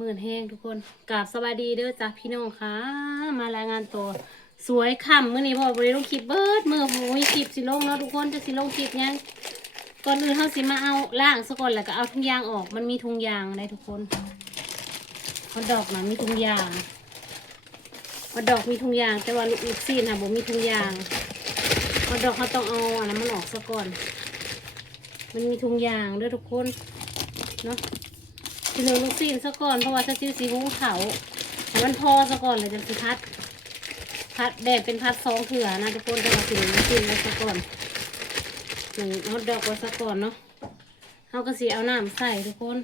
มื่นแห้งทุกคนกราบสวัสดีเด้อจ้าพี่น้องค่ะ มารายงานตัวสวยค่ำมื่อนี้พอบริลงคลิปเบิร์ดมือโอ้ยคลิปสิลงเนาะทุกคนจะสิลงคลิปยังก่อนอื่นเขาสิมาเอาล่างซะก่อนแล้วก็เอาทุงยางออก มันมีทุงยางได้ทุกคนฮอตดอกนะมีทุงยางฮอตดอกมีทุงยาง แต่ว่าลูกลูกซีนค่ะบ่มีทุงยางฮอตดอกเขาต้องเอาอันนั้นมันออกซะก่อน มันมีทุงยางด้อทุกคนเนาะ หลืองลูกซีนซะก่อนเพราะว่าถ้าจิ้วสีหุงเขาให้มันพอซะก่อนเลยจะสิพัด พัดแดดเป็นพัดสองเถื่อนะทุกคนแต่ว่าสิหลืองลูกซีนไว้ซะก่อนหนึ่งฮอตดอกไว้ซะก่อนเนาะเขาก็สีเอาน้ำใส่ทุกคน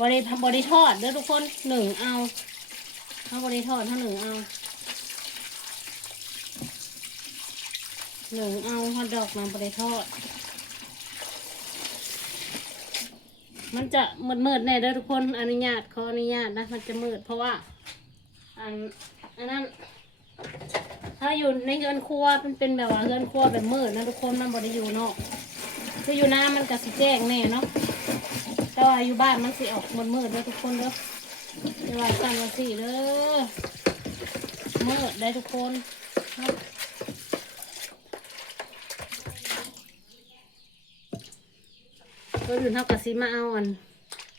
บริบริทอดเด้อทุกคนหนึ่งเอาเขาบริทอดถ้าหนึ่งเอาหนึ่งเอาฮอตดอกนำบริทอด มันจะมืดมืดๆแน่เด้อทุกคนอนุญาตขออนุญาตนะ มันจะมืดเพราะว่า อันอันนั้น ถ้าอยู่ในเรือนครัวมันเป็นแบบว่าเรือนครัวแบบมืดนะทุกคนมันบ่ได้อยู่นอกคืออยู่น้ามันก็สิแจ้งแน่เนาะแต่ว่าอยู่บ้านมันสิออกมืดมืดๆเด้อทุกคนเด้อไม่ว่าสั่นว่าสิเด้อมืดได้ทุกคนเนาะ ก็อื่นเท่ากับซิมาเอาอัน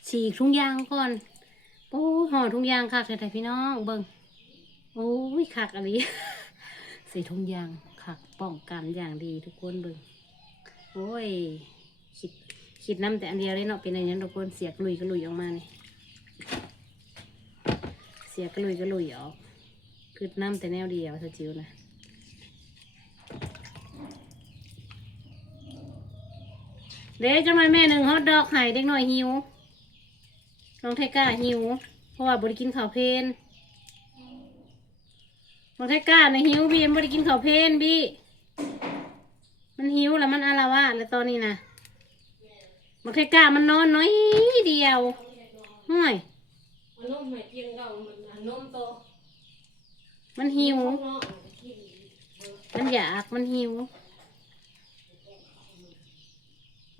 ฉีกทุ่งยางก่อนโอ้ห่อทุ่งยางคักแต่พี่น้องเบิ่งโอ้ยคักอะไรใส่ทุ่งยางคักป้องกันอย่างดีทุกคนเบิ่งโอ้ยคิดคิดน้ำแต่อันเดียวเลยเนาะเป็นอย่างนั้นทุกคนเสียกลุยก็ลุยออกมาเนี่ยเสียกลุยก็ลุยออกคือน้ำแต่แนวเดียวเธอจิ๋วนะ เด็กจังหน่อยแม่หนึ่งฮอตดอกไห้เด็กหน่อยหิว น้องไทก้าหิว เพราะว่าบริกินข้าวเพลนน้องไทก้าในะหิวบีมบริกินข้าวเพลนบีมันหิวแล้วมันอาละวาดแล้วตอนนี้นะน้องไทก้ามันนอนน้อยเดียวห่วยมันนมไม่กินก็มันนมโตมันหิว มันอยากมันหิว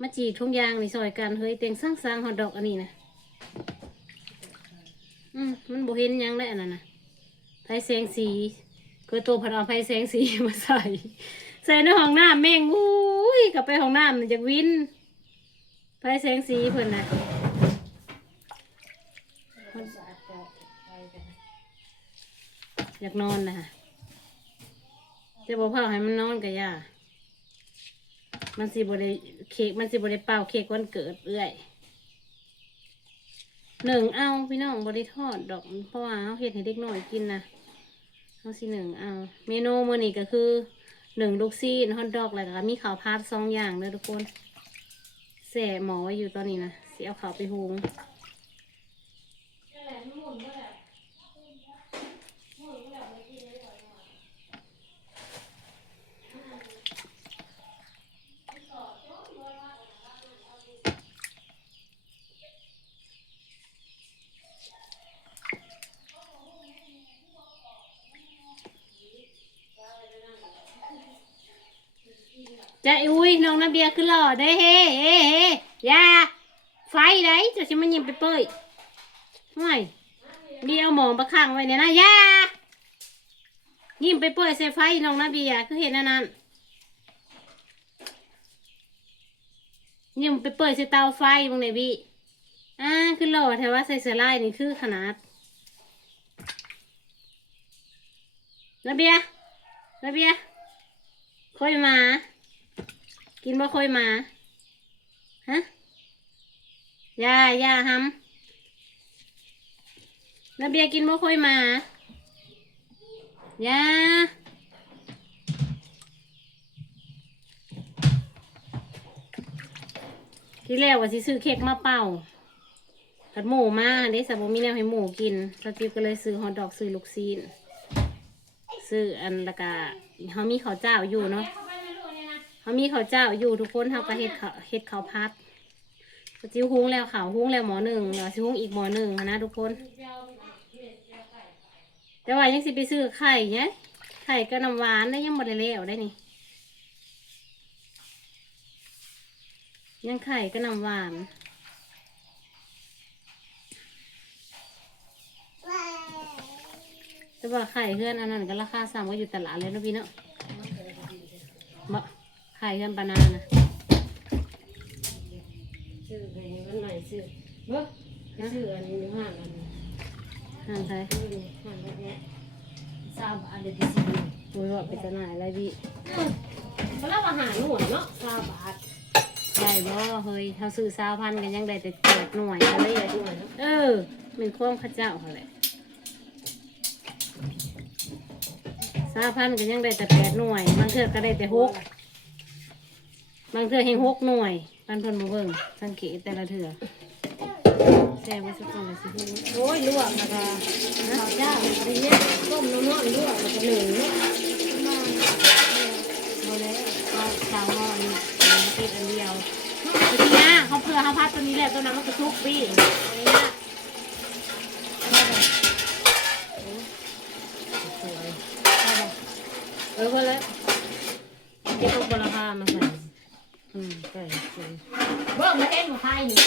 มาจีกทุ่งยางนี่ซอยกันเฮ้ยเต็งสร้างสร้างๆฮอดอกอันนี้นะอืมมันบ่เห็นยังได้อันนั้นนะไฟแสงสีคือตัวผัดเอาไฟแสงสีมาใส่ ใส่ในห้องน้ำแม่งอุ้ยกลับไปห้องน้ำมันจะวินไฟแสงสีเพิ่นนะอยากนอนนะฮะจะบอกพ่อให้มันนอนกับย่า มันสิบริเค้กมันสิบริเป่าเค้กวันเกิดเอื่อยหนึ่งเอาพี่น้องบริทอดดอกเพราะว่าเขาเห็ดให้เด็กน้อยกินนะเอาสิหนึ่งเอาเมนูมื้อนี้ก็คือหนึ่งลูกซีนฮอทดอกแล้วก็มีข้าวพาดสองอย่างเลยทุกคนแส่หมอไว้อยู่ตอนนี้นะเสิเอาข้าวไปหุง จะอุ้ยน้องนาเบียคือหล่อได้เฮ้เฮ้เฮ้ยาไฟได้จะชิมันยิงไปเปื่อยไม่เบียเอาหมองประคังไว้เนี่ยนะยายิ้มไปเปื่อยใส่ไฟน้องนาเบียคือเห็นอันนั้นยิ้มไปเปื่อยใส่เตาไฟบางไหนพี่อ่าคือหล่อแต่ว่าใส่เสื้อลายนี่คือขนาดนาเบียนาเบียค่อยมา กินบ่ค่อยมา ฮะยาย่าฮัมนาเบียกินบ่ค่อยมาย่าที่แรกว่าสิซื้อเค้กมาเป่าผัดหมูมาเด้สบมีแนวให้หมูกินสติปก็เลยซื้อฮอทดอกซื้อลูกซีนซื้ออันละกะเขามีข้าวเจ้าอยู่เนาะ เขามีข้าวเจ้าอยู่ทุกคนเขาก็เห็ดเขาเห็ดข้าวพัดจิ้วฮุ้งแล้วข่าวหุ้งแล้วหมอหนึ่งแล้จิ้วฮุ้งอีกหมอหนึ่งนะทุกคน แต่ว่ายังสิไปซื้อไข่เนี่ยไข่ก็น้ำหวานได้ยังหมดเล้วได้นี่ ยังไข่ก็น้ำหวานแต่ว่าไข่เพื่อนอันนั้นก็ราคาสามก็อยู่ตลาดเลยนะพี่เนาะ ข่เพื่อนปานานะชื่อไงมันใหม่ชื่อเบ้อชื่ออันนี้ห้างอันนี้ห่างไทยนี่ห้างแบบนี้ทราบอันเดียวที่สิบโอ้ยว่าเป็นตะหน่ายอะไรพี่เขาเล่าอาหารหน่วยเนาะทราบาทได้บ่เฮ้ยเขาซื้อสาวพันกันยังได้แต่แปดหน่วยอะไรหอะน่วยเนาะเออเป็นความข้าเจ้าเขาแหละสาวพันกันยังได้แต่แปดหน่วยบางเทื่อก็ได้แต่หก บางเทื่อให้หกหน่วยปันเพิ่นมาเบิ่งสังเกตแต่ละเทื่อแซ่บไว้สักคนเลยสิพี่โอ้ยลวกแล้วก็ข้าวเจ้าอะไรเงี้ยต้มน้ำร้อนลวกแล้วก็หนึ่งเนาะเอาแล้วเอาสาวน้อยนี่มาติดอันเดียวทีนี้เขาเพื่อเขาพัดตัวนี้แหละตัวนั้นมันก็ทุกปีอันนี้นะสวยได้บ่เออพอแล้วเก็บพวกบราคามาใส่ อืมใช่สวยเบิ่งมาเต้นมาไทยนี่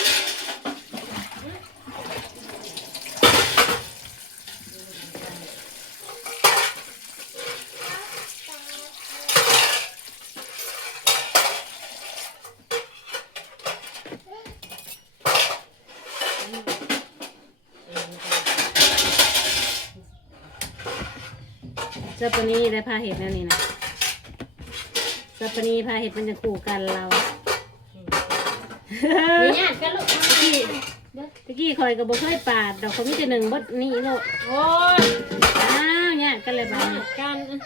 เจ้าปนีได้พาเห็ดแล้วนี่นะเจ้าปนีพาเห็ดมันจะคู่กันเรา มีญาติกันลูกตะกี้ตะกี้คอยกับบ่เคยปาดดอกเขามีแต่หนึ่งบดนี่โลดโอ้ยอ้าวเนี่ยกันเลยบ้าญาติกัน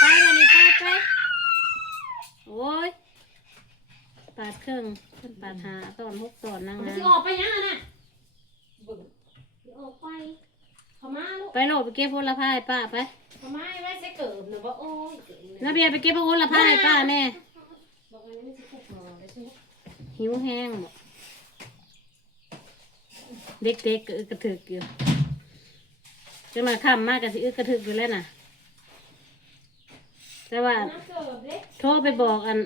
ไปวันนี้ปาดไปโอ้ยปาดเครื่องเพิ่นปาดหาตอนหกตอนนั่งมันนะสิออกไปยังอะน่ะสิออกไปเขามาลูกไปโหลดไปเก็บพลพายป้าไปทำไมไว้ใส่เกิบนะบ่โอ้ยเกิบเลยน้าเบียร์ไปเก็บพลพายป้าแน่บอกว่าไม่ใช่ หิวแห้งบ่เด็กๆก็อึกกระถึกอยู่จังมาค่ำมากก็สิอึกกระถึกอยู่แล้วน่ะ แต่ว่า โทรไปบอกอัน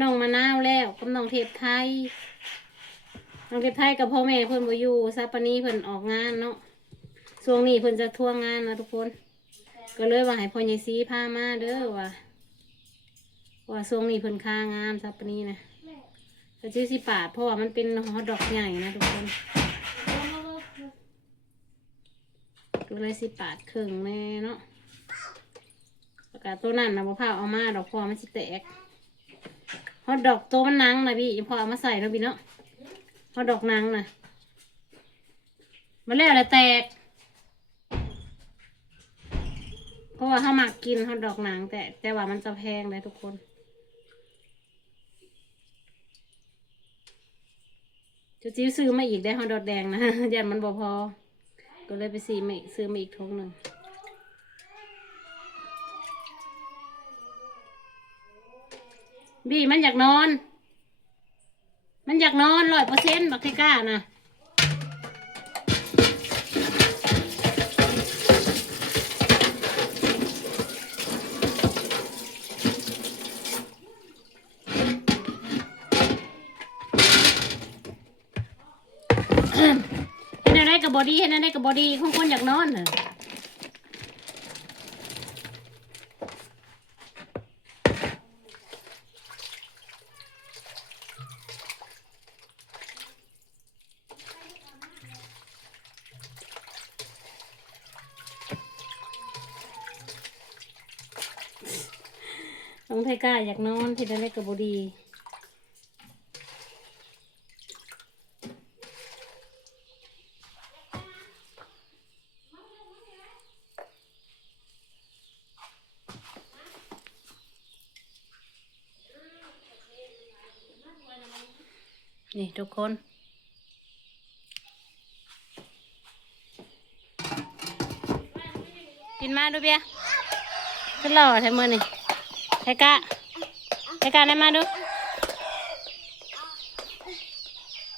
น้องมะนาวแล้วกับน้องเทพไทย น้องเทพไทยกับพ่อแม่เพิ่นบ่อยู่ซาปานีเพิ่นออกงานเนาะช่วงนี้เพิ่นจะทั่วงานนะทุกคน ก็เลยว่าให้พ่อใหญ่ซีพามาเด้อว่าว่าช่วงนี้เพิ่นค้างานซาปานีนะ ก็ชื่อสิปาดเพราะว่ามันเป็นฮอตดอกใหญ่นะทุกคนก็เลยสิปาดครึ่งแน่เนาะประกาศตัวนั้นนะบ่อพาเอามาดอกพอมันสิแตกฮอตดอกตัวมันนังนะพี่พอเอามาใส่แล้วพี่เนาะฮอตดอกนังนะมันแล้วแหละแตกเพราะว่าถ้าหมักกินฮอตดอกหนังแต่แต่ว่ามันจะแพงเลยทุกคน จุจิ้วซื้อมาอีกได้ฮอตดอกแดงนะยันมันบ่พอ ก็เลยไปซื้อมาซื้อมาอีกทงหนึ่งบีมันอยากนอน มันอยากนอนร้อยเปอร์เซ็นต์บักเทก้านะ บบอดี้เห็นอะไรกับบอดี้ของคนอยากนอนเหรอน้องไทก้าอยากนอนเห็นอะไรกับบอดี้ นี่ทุกคน กินมาดูเบียขึ้นหล่อใช่มือนี่ไทก้าไทก้าได้มาดู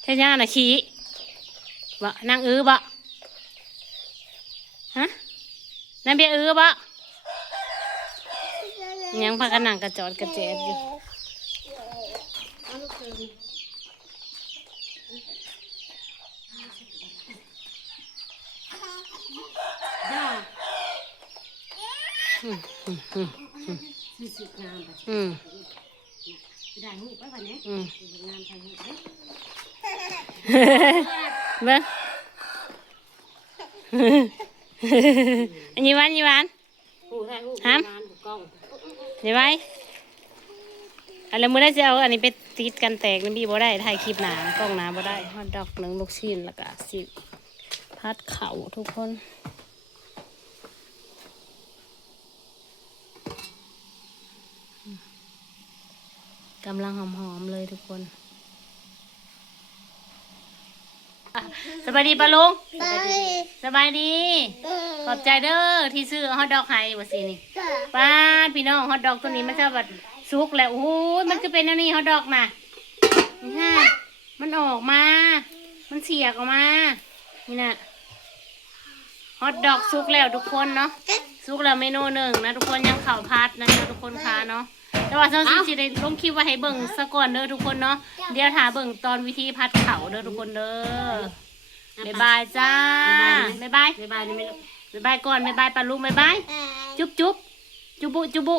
เทย่าน่ะขี้บ่นางอื้อบ่ฮะนางเบียอื้อบ่ยังพากันนั่งกระจอดกระเจ็ดอยู่ อืมอืมอืมสิสิงามไปอืมได้หูไปวันนี้อืมงามไปหูเด้เบิ้งอันนี้หวานยี่หวานหูได้หูห้ามงามหูกล้องเดี๋ยวไว้อะไรมือได้จะเอาอันนี้ไปติดกันแตกนี่บีบ่ได้ถ่ายคลิปหนากล้องหนาบ่ได้ฮอตดอกหนึ่งลูกชิ้นแล้วก็สิพัดเข่าทุกคน กำลังหอมๆเลยทุกคนอะสบายดีปะลุงสบายดี ขอบใจเด้อที่ซื้อฮอทดอกให้บ่สินี่ป้าดพี่น้องฮอทดอกตัวนี้มันจะแบบสุกแล้วโอ้โหมันก็เป็นอันนี้ฮอทดอกน่ะนี่ฮะมันออกมา มันเสียกออกมานี่น่ะฮอทดอกสุกแล้วทุกคนเนาะสุกแล้วเมนูหนึ่งนะทุกคนยังข่าวพัดนะทุกคนค่ะเนาะ แต่ว่าเราสิได้ลงคลิปไว่าให้เบิ่งซะก่อนเด้อทุกคนเนาะเดี๋ยวถ่าเบิ่งตอนวิธีพัดเข่าเด้อทุกคนเด้อบ๊ายบายจ้าบ๊ายบายบ๊ายบายนี่ไม่รู้บ๊ายบายก่อนบ๊ายบายปลาลุงบ๊ายบายจุ๊บจุ๊บจุบุจุบุ